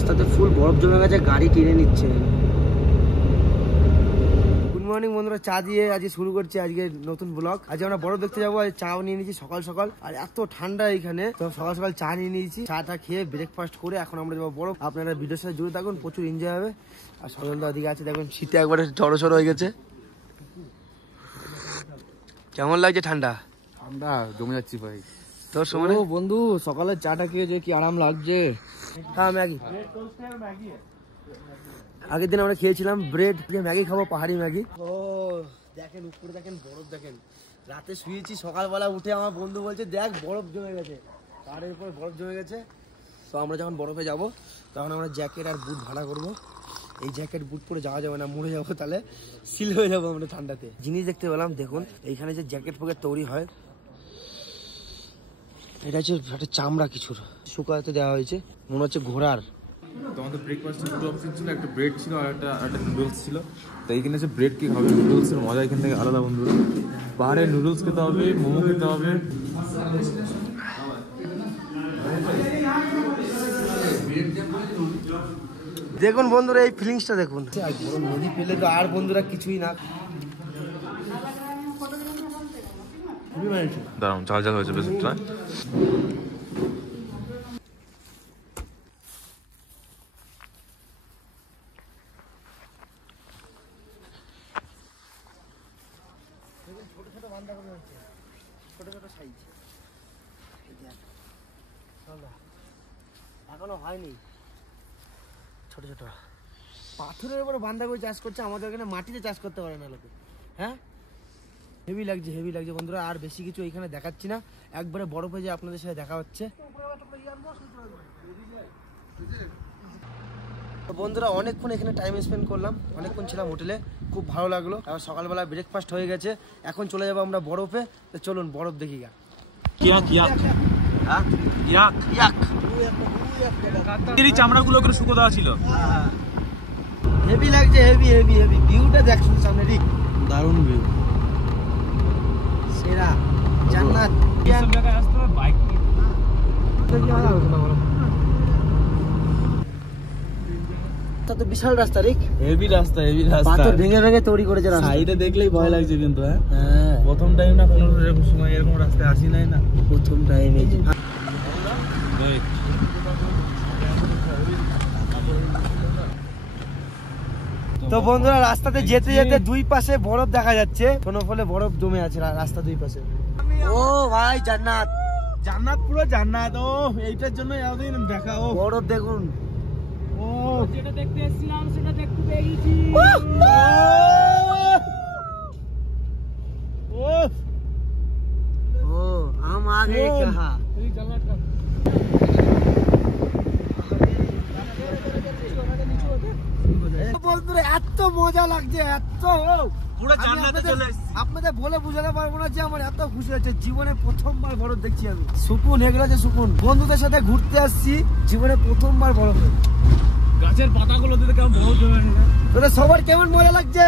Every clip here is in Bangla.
রাস্তাতে ফুল বরফ জমে গেছে, গাড়ি টেনে নিচ্ছে। গুড মর্নিং বন্ধুরা, চা দিয়ে আজ শুরু করছি আজকে নতুন ব্লগ। আজ আমরা বরফ দেখতে যাবো। আজ চাও নিয়ে নিয়েছি সকাল সকাল, আর এত ঠান্ডা এখানে, তো সকাল সকাল চা নিয়ে নিয়েছি। চাটা খেয়ে ব্রেকফাস্ট করে এখন আমরা যাবো বরফ। আপনারা ভিডিওর সাথে জুড়ে থাকুন, প্রচুর এনজয় হবে। আর সজলদা ওদিকে আছে, দেখুন শীতে একবারে জড়ো হয়ে গেছে। কেমন লাগছে ঠান্ডা? ঠান্ডা জমে যাচ্ছি ভাই। তোর সময় বন্ধু সকালে চাটা খেয়ে যে কি আরাম লাগছে। হ্যাঁ, ম্যাগি। আগের দিন আমরা খেয়েছিলাম ব্রেড, ম্যাগি খাবো, পাহাড়ি ম্যাগি। ও দেখেন উপরে, দেখেন বরফ, দেখেন। রাতে শুয়েছি, সকালবেলা উঠে আমার বন্ধু বলছে দেখ বরফ জমে গেছে, পাহাড়ের উপরে বরফ জমে গেছে। তো আমরা যখন বরফে যাব তখন আমরা জ্যাকেট আর বুট ভাড়া করব। এই জ্যাকেট বুট পরে যাওয়া যাবে না, মরে যাবো, তাহলে সিল হয়ে যাবো আমরা ঠান্ডাতে। জিনিস দেখতে পেলাম, দেখুন এইখানে যে জ্যাকেট ফ্যাকেট তৈরি হয়, এটা হচ্ছে একটা চামড়া কিছুর শুকাতে দেওয়া হয়েছে, মনে হচ্ছে ঘোড়ার। তো আমাদের ব্রেকফাস্ট দুটো অপশন ছিল, একটা ব্রেড ছিল আর একটা নুডলস ছিল। তো এইখানে যে ব্রেড কি খাবে, নুডলসের মজা এখান থেকে আলাদা বন্ধুরা। পাহাড়ে নুডলস খেতে হবে, মোমো খেতে হবে। দেখুন বন্ধুরা এই ফিলিংসটা দেখুন। নদী পেলে তো আর বন্ধুরা কিছুই না। দাঁড়ান, ঝাল ঝাল হয়েছে বেশ একটা। ছোট ছোট বাঁধাকপি হচ্ছে, ছোট ছোট সাইজ। এখনো হয়নি, ছোট ছোট পাথরের উপরে বাঁধাকপি চাষ করছে। আমাদের এখানে মাটিতে চাষ করতে পারে না লোকে। হ্যাঁ, হেভি লাগছে, হেভি লাগছে বন্ধুরা। আর বেশি কিছু এখানে দেখাচ্ছি না, একবারে বরফে যে আপনাদের সাথে দেখা হচ্ছে। তো বন্ধুরা অনেকক্ষণ এখানে টাইম স্পেন্ড করলাম, অনেকক্ষণ ছিলাম হোটেলে, খুব ভালো লাগলো। আবার সকালবেলা ব্রেকফাস্ট হয়ে গেছে, এখন চলে যাবো আমরা বরফে। তো চলুন বরফ দেখি গা। চামড়াগুলো করে শুকো দেওয়া ছিল। হেভি লাগছে, হেভি হেভি হেভি। ভিউটা দেখ শুধু সামনে, ঠিক দারুণ ভিউ, সেরা জান্নাত। বাইক তো বিশাল রাস্তা, রিক হেভি রাস্তা, হেভি রাস্তা। পাথর ভেঙে ভেঙে তৈরি করেছে রাস্তা। সাইডে দেখলেই ভয় লাগছে কিন্তু। হ্যাঁ, প্রথম টাইম না, কোনো এরকম সময় এরকম রাস্তায় আসি নাই না, প্রথম টাইম এই যে। তো বন্ধুরা রাস্তাতে যেতে যেতে দুই পাশে বরফ দেখা যাচ্ছে, কোনো ফলে বরফ জমে আছে রাস্তা দুই পাশে। ও ভাই জান্নাত, জান্নাত, পুরো জান্নাত। ও এইটার জন্য এতদিন দেখা। ও বরফ দেখুন। ও যেটা দেখতে এসেছিলাম সেটা দেখতে পেয়ে গেছি। ও हम आ गए कहाँ। বন্ধুরা এত মজা লাগছে, এত পুরো জান্নাতে চলে এসেছি। আপনাদের বলে বুঝাতে পারবো না যে আমার এত খুশি হচ্ছে। জীবনে প্রথমবার বরফ দেখছি আমি, সুকুন এগুলো যে সুকুন। বন্ধুদের সাথে ঘুরতে আসছি, জীবনে প্রথমবার বরফ। গাছের পাতাগুলো দিতে কেমন বড় জমে না। তোদের সবার কেমন মজা লাগছে?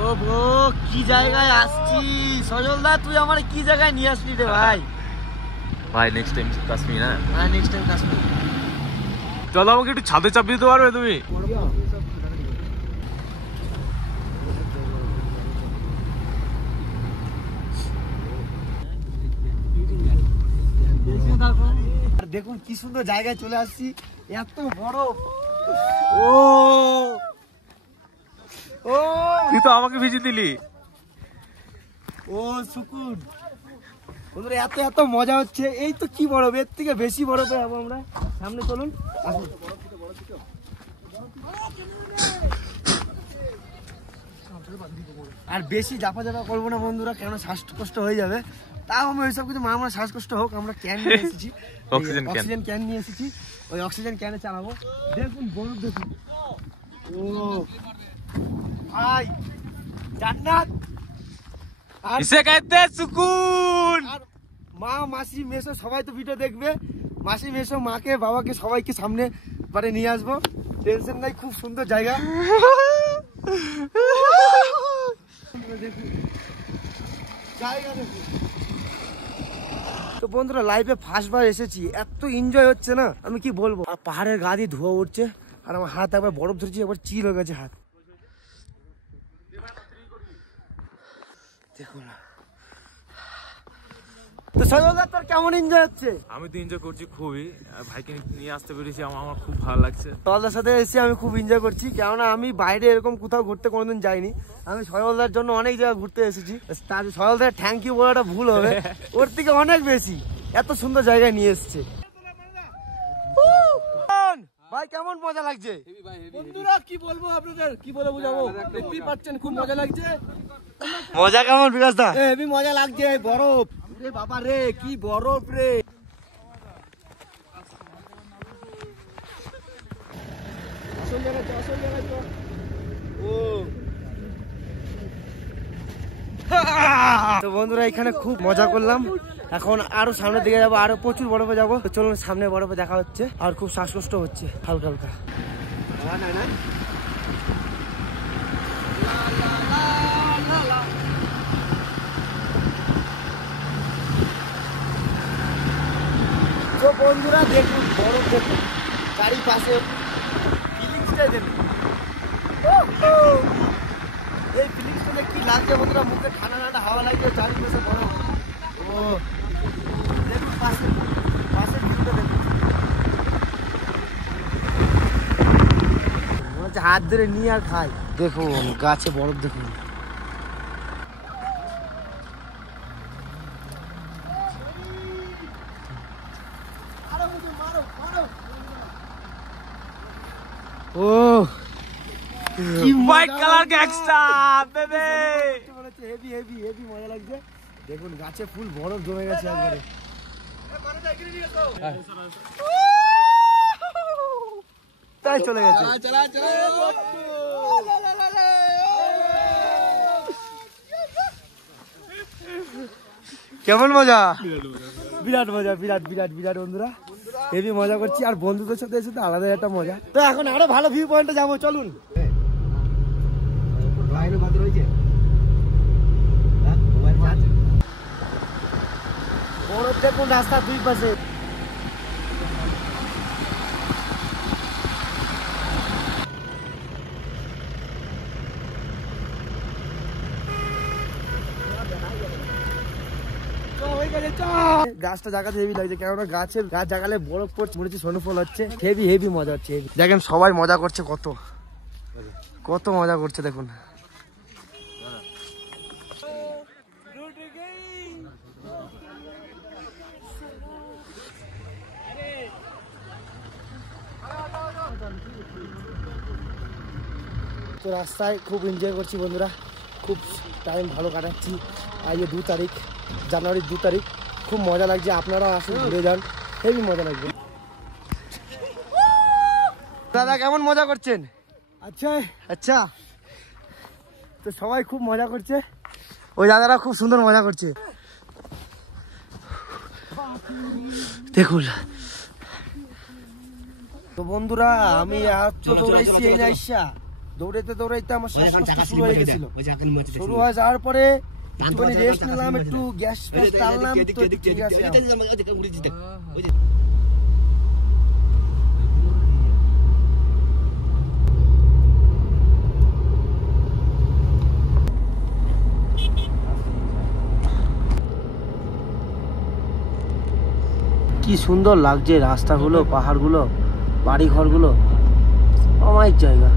ও ব্রো, কি জায়গায় আসছি। সজলদা তুই আমার কি জায়গায় নিয়ে আসলি রে ভাই? ভাই নেক্সট টাইম কাশ্মীর। হ্যাঁ নেক্সট টাইম কাশ্মীর। চলো, আমাকে একটু ছাদে চাপিয়ে দিতে পারবে তুমি? দেখুন কি সুন্দর জায়গায় চলে আসছি, এত বরফ। ও ও তুই তো আমাকে ভিজিয়ে দিলি। ও সুকুন বন্ধুরা, এত এত মজা হচ্ছে। এই তো কি বরফ, এর থেকে বেশি বরফে যাবো আমরা। সামনে চলুন, আসুন। আর বেশি জাফা জাফা করবো না বন্ধুরা, কেন শ্বাসকষ্ট হয়ে যাবে। তাও আমি ওইসব কিছু আমার শ্বাসকষ্ট হোক, আমরা ক্যান নিয়ে এসেছি, অক্সিজেন ক্যান নিয়ে এসেছি। ওই অক্সিজেন ক্যানে চালাবো। দেখুন বরফ দেখুন। ও ভাই জান্নাত। ইসে कहते हैं सुकून। আর মা মাসি মেসো সবাই তো ভিডিও দেখবে। মাসি মেসো মাকে বাবাকে সবাইকে সামনে বারে নিয়ে আসবো, টেনশন নাই। খুব সুন্দর জায়গা। দেখুন জায়গা দেখুন। তো বন্ধুরা লাইফে ফার্স্ট বার এসেছি, এত এনজয় হচ্ছে না আমি কি বলবো। আর পাহাড়ের গা দিয়ে ধোয়া উঠছে আর আমার হাত একবার বরফ ধরেছি, একবার চিল হয়ে গেছে হাত। দেখো না তো সজলদা তোর কেমন এনজয় হচ্ছে? আমি তো এনজয় করছি খুবই, ভাইকে নিয়ে আসতে পেরেছি, আমার খুব ভালো লাগছে। সজলদার সাথে এসে আমি খুব এনজয় করছি, কেননা আমি বাইরে এরকম কোথাও ঘুরতে কোনোদিন যাইনি। আমি সজলদার জন্য অনেক জায়গায় ঘুরতে এসেছি। তার সজলদার থ্যাংক ইউ বলাটা ভুল হবে, ওর থেকে অনেক বেশি এত সুন্দর জায়গায় নিয়ে এসছে। ভাই কেমন মজা লাগছে? বন্ধুরা কি বলবো আপনাদের, কি বলে বুঝাবো, দেখতেই পাচ্ছেন খুব মজা লাগছে। মজা কেমন বিকাশ দা? হেভি মজা লাগছে, বরফ রে বাবা রে, কি বরফ রে। আসল জায়গায় তো ও তো বন্ধুরা এখানে খুব মজা করলাম, এখন আরো সামনের দিকে যাবো, আরো প্রচুর বরফে যাবো। তো চলুন সামনে বরফে দেখা হচ্ছে। আর খুব শ্বাসকষ্ট হচ্ছে হালকা হালকা। তো বন্ধুরা দেখুন বরফ, দেখুন চারিপাশে ফিলিংসটাই দেখুন। এই ফিলিংসটা কি লাগছে বন্ধুরা, মুখে ঠান্ডা ঠান্ডা হাওয়া লাগছে, চারিপাশে বরফ। ও দেখুন পাশে ভিউটা দেখুন, মনে হচ্ছে হাত ধরে নিয়ে আর খাই। দেখুন গাছে বরফ দেখুন। ও white colour gangster baby, heavy heavy heavy মজা লাগছে। দেখুন গাছে ফুল বরফ জমে গেছে একবারে। তাই চলে গেছে। কেমন মজা? বিরাট মজা, বিরাট বিরাট বিরাট বন্ধুরা, হেভি মজা করছি। আর বন্ধুদের সাথে এসে তো আলাদা একটা মজা। তো এখন আরো ভালো ভিউ পয়েন্টে যাবো, চলুন। বরফ দেখুন রাস্তার দুই পাশে। গাছটা জাগাতে হেভি লাগছে, কেননা গাছ জাগালে বরফ পড়ছে, মনে হচ্ছে স্নোফল হচ্ছে। হেভি হেভি মজা হচ্ছে। দেখেন সবাই মজা করছে, কত কত মজা করছে দেখুন। তো রাস্তায় খুব এনজয় করছি বন্ধুরা, খুব টাইম ভালো কাটাচ্ছি। আজকে 2 তারিখ, জানুয়ারির 2 তারিখ, খুব মজা লাগছে। আপনারাও আসুন, ঘুরে যান, হেবি মজা লাগবে। দাদা কেমন মজা করছেন? আচ্ছা আচ্ছা। তো সবাই খুব মজা করছে, ওই দাদারা খুব সুন্দর মজা করছে দেখুন। তো বন্ধুরা আমি আর তো দৌড়াইছি, এই নাইসা দৌড়াইতে দৌড়াইতে আমার শ্বাসকষ্ট শুরু হয়ে গেছিল। শুরু হয়ে যাওয়ার পরে একটুখানি রেস্ট নিলাম, একটু গ্যাস ফ্যাস টানলাম, তো ঠিক আছে। কি সুন্দর লাগছে রাস্তাগুলো, পাহাড়গুলো, বাড়ি ঘরগুলো, অমায়িক জায়গা।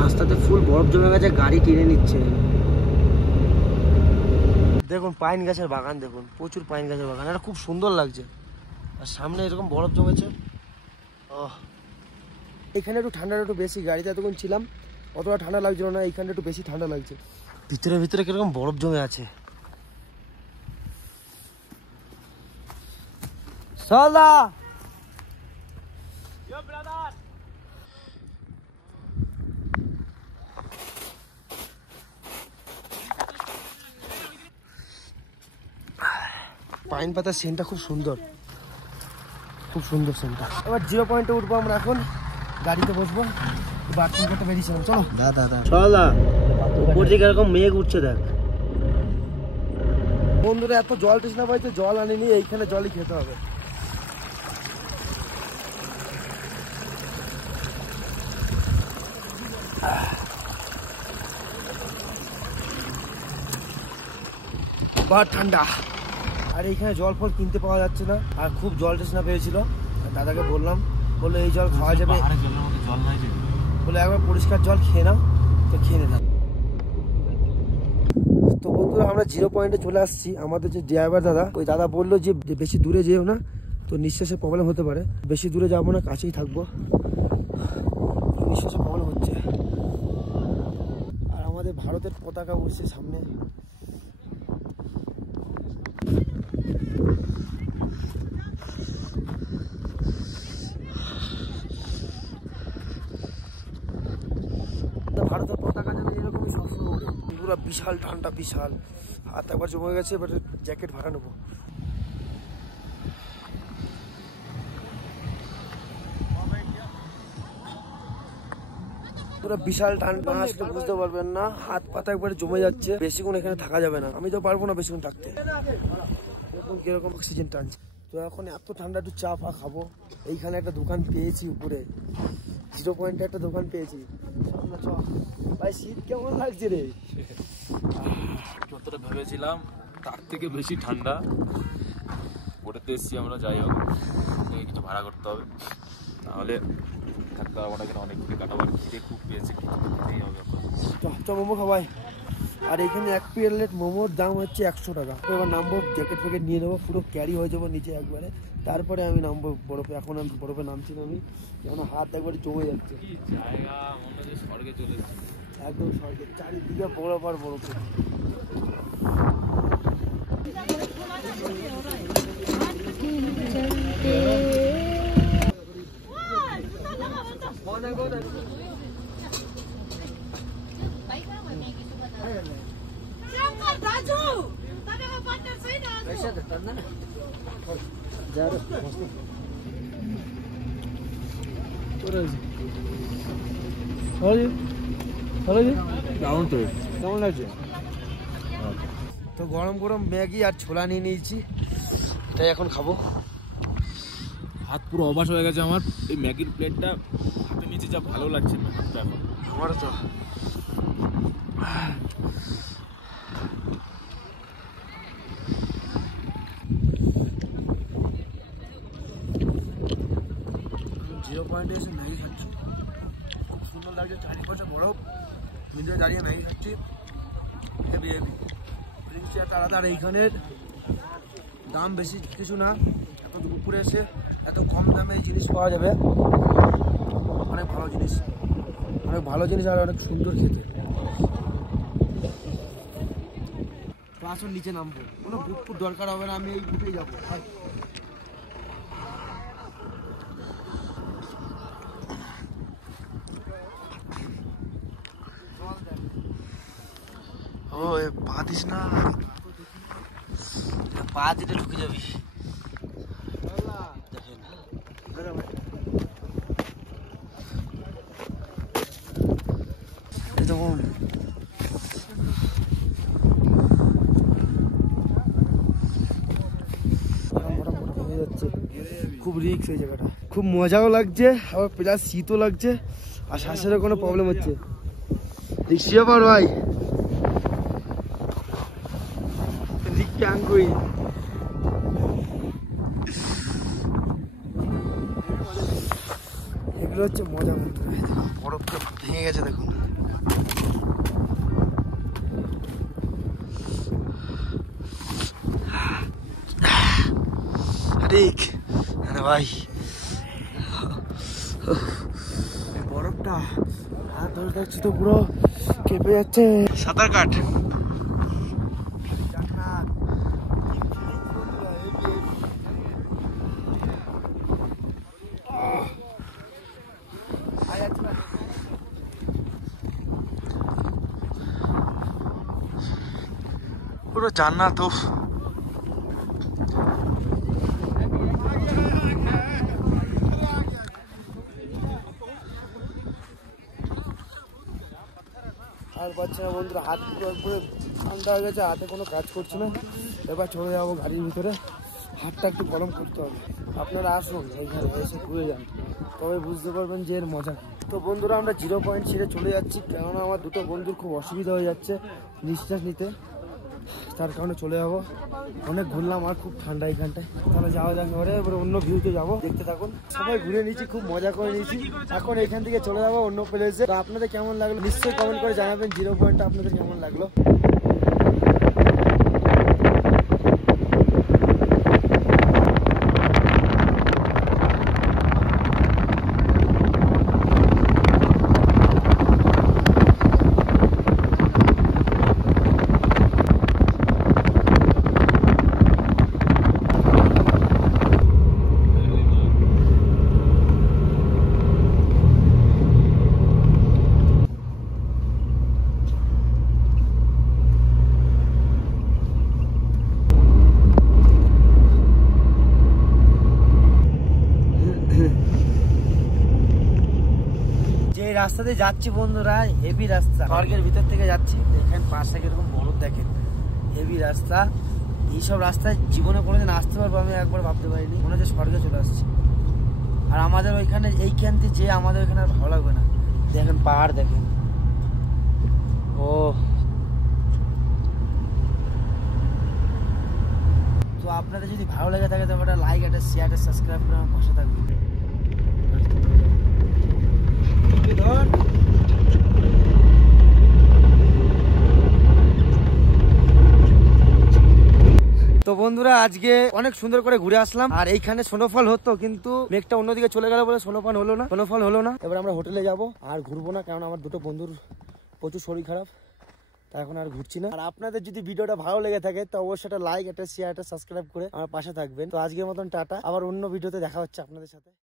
রাস্তাতে ফুল বরফ জমে গেছে, গাড়ি টেনে নিচ্ছে। দেখুন পাইন গাছের বাগান, দেখুন প্রচুর পাইন গাছের বাগান, এটা খুব সুন্দর লাগছে। আর সামনে এরকম বরফ জমেছে। এখানে একটু ঠান্ডাটা একটু বেশি, গাড়িতে এতক্ষণ ছিলাম অতটা ঠান্ডা লাগছিল না, এইখানে একটু বেশি ঠান্ডা লাগছে। ভিতরে ভিতরে কিরকম বরফ জমে আছে। সদা পাইন পাতার সেন্টটা খুব সুন্দর, খুব সুন্দর সেন্টটা। এবার 0 পয়েন্টে উঠবো আমরা, এখন গাড়িতে বসবো, বাথরুম করতে বেরিয়েছিলাম। চলো চল দা, উপর দিকে এরকম মেঘ উঠছে দেখ। বন্ধুরা এত জল তৃষ্ণা পাইছে, জল আনিনি, এইখানে জলই খেতে হবে। ঠান্ডা, আর এইখানে জল ফল কিনতে পাওয়া যাচ্ছে না, আর খুব জল তৃষ্ণা পেয়েছিল। দাদাকে বললাম, বললো এই জল খাওয়া যাবে, বলে একবার পরিষ্কার জল খেয়ে নাও, তো খেয়ে নিলাম। তো বন্ধুরা আমরা 0 পয়েন্টে চলে আসছি। আমাদের যে ড্রাইভার দাদা, ওই দাদা বললো যে বেশি দূরে যেও না, তো নিঃশ্বাসের প্রবলেম হতে পারে, বেশি দূরে যাবো না, কাছেই থাকবো, নিঃশ্বাসের প্রবলেম হচ্ছে। আর আমাদের ভারতের পতাকা উঠছে সামনে। ভারতের পতাকা যেন এরকমই সবসময় ওঠে, পুরো বিশাল ঠান্ডা, বিশাল। হাত একবার জমে গেছে, এবার জ্যাকেট ভাড়া নেবো। পুরো বিশাল ঠান্ডা, আসলে বুঝতে পারবেন না, হাত পাতা একবারে জমে যাচ্ছে। বেশিক্ষণ এখানে থাকা যাবে না, আমি তো পারবো না বেশিক্ষণ থাকতে। এখন কিরকম অক্সিজেন টানছে। তো এখন এত ঠান্ডা, একটু চা ফা খাবো। এইখানে একটা দোকান পেয়েছি উপরে, 0 পয়েন্টে একটা দোকান পেয়েছি। ভাই শীত কেমন লাগছে রে? যতটা ভেবেছিলাম তার থেকে বেশি ঠান্ডা। ওটাতে এসছি আমরা, যাই হোক কিছু ভাড়া করতে হবে, নাহলে থাকতে হবে না। কেন অনেক ঘুরে কাটাবার, খিদে খুব পেয়েছে, খেতেই হবে। চ মোমো খাবাই। আর এখানে 1 প্লেট মোমোর দাম হচ্ছে 100 টাকা। এবার নামবো, জ্যাকেট ফ্যাকেট নিয়ে নেবো, পুরো ক্যারি হয়ে যাবো নিচে একবারে, তারপরে আমি নামবো বরফে। এখন আমি বরফে নামছি না, আমি এখন হাত একবারে জমে যাচ্ছে। জায়গা মনে হচ্ছে স্বর্গে চলে এসেছি, একদম স্বর্গে, চারিদিকে বরফ আর বরফ। কেমন লাগছে? তো গরম গরম ম্যাগি আর ছোলা নিয়ে নিয়েছি, তাই এখন খাবো। হাত পুরো অবাস হয়ে গেছে আমার, এই ম্যাগির প্লেটটা হাতে নিচে যা ভালো লাগছে না হাতটা এখন। আমারও তো। জিরো পয়েন্টে এসে ম্যাগি খাচ্ছি, খুব সুন্দর লাগছে। চারিপাশে বরফ, মিলে দাঁড়িয়ে ম্যাগি খাচ্ছি, হেভি হেভি। জিনিসটা একটা আলাদা। আর এইখানের দাম বেশি কিছু না, এত উপরে এসে এত কম দামে এই জিনিস পাওয়া যাবে, অনেক ভালো জিনিস, অনেক ভালো জিনিস, আর অনেক সুন্দর খেতে। তো আসুন নিচে নামবো, কোনো বুক ফুট দরকার হবে না, আমি এই বুটেই যাবো। ও পা দিস না, পা দিতে ঢুকে যাবি। দেখুন খুব রিক্স এই জায়গাটা, খুব মজাও লাগছে, আবার প্লাস শীতও লাগছে, আর শ্বাসেরও কোনো প্রবলেম হচ্ছে। রিক্সা পার ভাই, এগুলো হচ্ছে মজা। বরফটা ভেঙে গেছে দেখুন। ভাই বরফটা হাত ধরে থাকছি তো পুরো কেঁপে যাচ্ছে। সাঁতার কাট। পুরো জান্নাত। আর পাচ্ছে না বন্ধুরা, হাত পুরো একবারে ঠান্ডা হয়ে গেছে, হাতে কোনো কাজ করছে না। এবার চলে যাবো গাড়ির ভিতরে, হাতটা একটু গরম করতে হবে। আপনারা আসুন এইখানে এসে ঘুরে যান, তবে বুঝতে পারবেন যে এর মজা কি। তো বন্ধুরা আমরা 0 পয়েন্ট ছেড়ে চলে যাচ্ছি, কেননা আমার দুটো বন্ধুর খুব অসুবিধা হয়ে যাচ্ছে নিঃশ্বাস নিতে, তার কারণে চলে যাবো। অনেক ঘুরলাম আর খুব ঠান্ডা এইখানটায়, তাহলে যাওয়া যাক এবারে। এবারে অন্য ভিউতে যাবো, দেখতে থাকুন। সবাই ঘুরে নিয়েছি, খুব মজা করে নিয়েছি। এখন এখান থেকে চলে যাবো অন্য প্লেসে। তো আপনাদের কেমন লাগলো নিশ্চয়ই কমেন্ট করে জানাবেন 0 পয়েন্টটা আপনাদের কেমন লাগলো। যে রাস্তাতে যাচ্ছি বন্ধুরা, হেভি রাস্তা, স্বর্গের ভিতর থেকে যাচ্ছি। দেখেন পাশে কিরকম বরফ, দেখেন হেভি রাস্তা। এইসব রাস্তায় জীবনে কোনোদিন আসতে পারবো আমি একবার ভাবতে পারিনি, মনে হচ্ছে স্বর্গে চলে আসছি। আর আমাদের ওইখানে এইখান থেকে যে আমাদের ওইখানে আর ভালো লাগবে না। দেখেন পাহাড়, দেখেন ও। তো আপনাদের যদি ভালো লেগে থাকে তবে একটা লাইক, একটা শেয়ার, একটা সাবস্ক্রাইব করে আমার পাশে থাকবে। তো বন্ধুরা আজকে অনেক সুন্দর করে ঘুরে আসলাম। আর এইখানে স্নোফল হতো, কিন্তু মেঘটা অন্যদিকে চলে গেল বলে স্নোফল হলো না। এবার আমরা হোটেলে যাব, আর ঘুরবো না, কারণ আমার দুটো বন্ধুর প্রচুর শরীর খারাপ, তাই এখন আর ঘুরছি না। আর আপনাদের যদি ভিডিওটা ভালো লেগে থাকে তো অবশ্যই একটা লাইক, একটা শেয়ার, একটা সাবস্ক্রাইব করে আমার পাশে থাকবেন। তো আজকের মতন টাটা, আবার অন্য ভিডিওতে দেখা হচ্ছে আপনাদের সাথে।